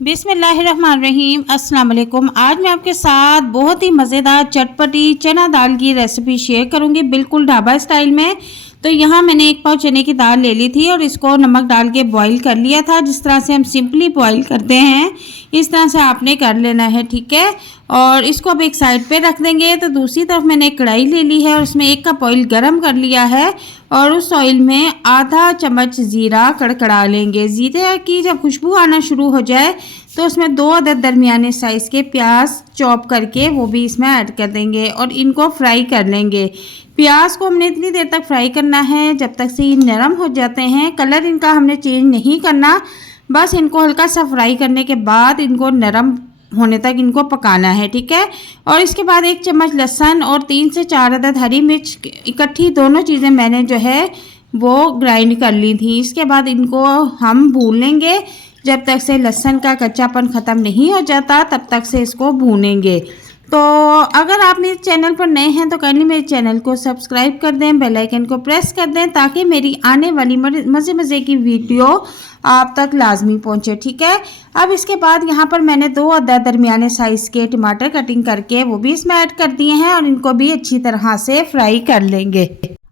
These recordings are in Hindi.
बिस्मिल्लाहिर्रहमानिर्रहीम। अस्सलाम वालेकुम। आज मैं आपके साथ बहुत ही मज़ेदार चटपटी चना दाल की रेसिपी शेयर करूंगी, बिल्कुल ढाबा स्टाइल में। तो यहाँ मैंने 1 पाव चने की दाल ले ली थी और इसको नमक डाल के बॉईल कर लिया था। जिस तरह से हम सिंपली बॉईल करते हैं इस तरह से आपने कर लेना है, ठीक है। और इसको अब एक साइड पे रख देंगे। तो दूसरी तरफ मैंने एक कढ़ाई ले ली है और उसमें 1 कप ऑयल गरम कर लिया है और उस ऑयल में आधा चम्मच ज़ीरा कड़कड़ा लेंगे। ज़ीरे की जब खुशबू आना शुरू हो जाए तो उसमें 2 अदद दरमियाने साइज़ के प्याज चॉप करके वो भी इसमें ऐड कर देंगे और इनको फ्राई कर लेंगे। प्याज को हमने इतनी देर तक फ्राई करना है जब तक से ये नरम हो जाते हैं। कलर इनका हमने चेंज नहीं करना, बस इनको हल्का सा फ्राई करने के बाद इनको नरम होने तक इनको पकाना है, ठीक है। और इसके बाद 1 चम्मच लहसुन और 3 से 4 अदद हरी मिर्च इकट्ठी दोनों चीज़ें मैंने जो है वो ग्राइंड कर ली थी। इसके बाद इनको हम भून लेंगे जब तक से लहसुन का कच्चापन ख़त्म नहीं हो जाता, तब तक से इसको भूनेंगे। तो अगर आप मेरे चैनल पर नए हैं तो काइंडली मेरे चैनल को सब्सक्राइब कर दें, बेल आइकन को प्रेस कर दें ताकि मेरी आने वाली मज़े की वीडियो आप तक लाजमी पहुंचे, ठीक है। अब इसके बाद यहाँ पर मैंने 2 अदद दरमियाने साइज़ के टमाटर कटिंग करके वो भी इसमें ऐड कर दिए हैं और इनको भी अच्छी तरह से फ्राई कर लेंगे।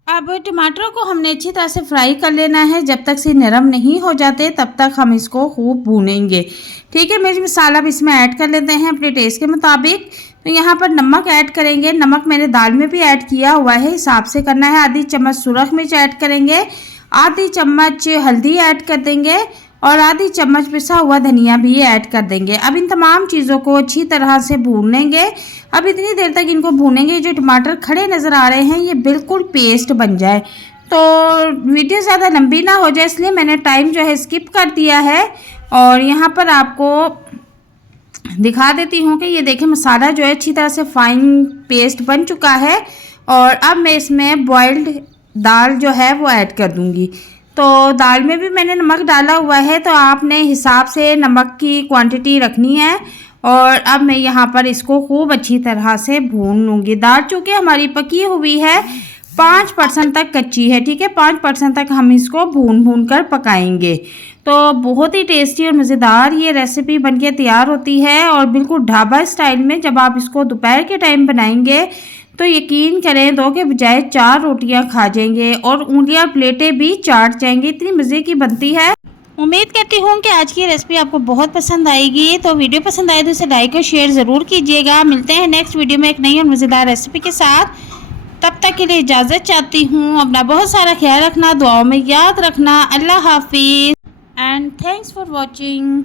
अब टमाटरों को हमने अच्छी तरह से फ्राई कर लेना है, जब तक से नरम नहीं हो जाते तब तक हम इसको खूब भूनेंगे, ठीक है। मिर्च मसाला भी इसमें ऐड कर लेते हैं अपने टेस्ट के मुताबिक। तो यहाँ पर नमक ऐड करेंगे। नमक मैंने दाल में भी ऐड किया हुआ है, हिसाब से करना है। आधी चम्मच सुरख मिर्च ऐड करेंगे, आधी चम्मच हल्दी ऐड कर देंगे और आधी चम्मच पिसा हुआ धनिया भी ऐड कर देंगे। अब इन तमाम चीज़ों को अच्छी तरह से भून लेंगे। अब इतनी देर तक इनको भूनेंगे जो टमाटर खड़े नज़र आ रहे हैं ये बिल्कुल पेस्ट बन जाए। तो वीडियो ज़्यादा लंबी ना हो जाए इसलिए मैंने टाइम जो है स्किप कर दिया है। और यहाँ पर आपको दिखा देती हूँ कि ये देखें मसाला जो है अच्छी तरह से फाइन पेस्ट बन चुका है। और अब मैं इसमें बॉइल्ड दाल जो है वो ऐड कर दूँगी। तो दाल में भी मैंने नमक डाला हुआ है, तो आपने हिसाब से नमक की क्वांटिटी रखनी है। और अब मैं यहाँ पर इसको खूब अच्छी तरह से भून लूँगी। दाल चूँकि हमारी पकी हुई है 5% तक कच्ची है, ठीक है। 5% तक हम इसको भून कर पकाएंगे। तो बहुत ही टेस्टी और मज़ेदार ये रेसिपी बनके तैयार होती है और बिल्कुल ढाबा स्टाइल में। जब आप इसको दोपहर के टाइम बनाएंगे तो यकीन करें 2 के बजाय 4 रोटियां खा जाएंगे और उंगलियां प्लेटें भी चाट जाएंगे, इतनी मज़े की बनती है। उम्मीद करती हूँ कि आज की रेसिपी आपको बहुत पसंद आएगी। तो वीडियो पसंद आए तो इसे लाइक और शेयर ज़रूर कीजिएगा। मिलते हैं नेक्स्ट वीडियो में एक नई और मज़ेदार रेसिपी के साथ। तब तक के लिए इजाज़त चाहती हूँ। अपना बहुत सारा ख्याल रखना, दुआओं में याद रखना। अल्लाह हाफिज़ एंड थैंक्स फॉर वॉचिंग।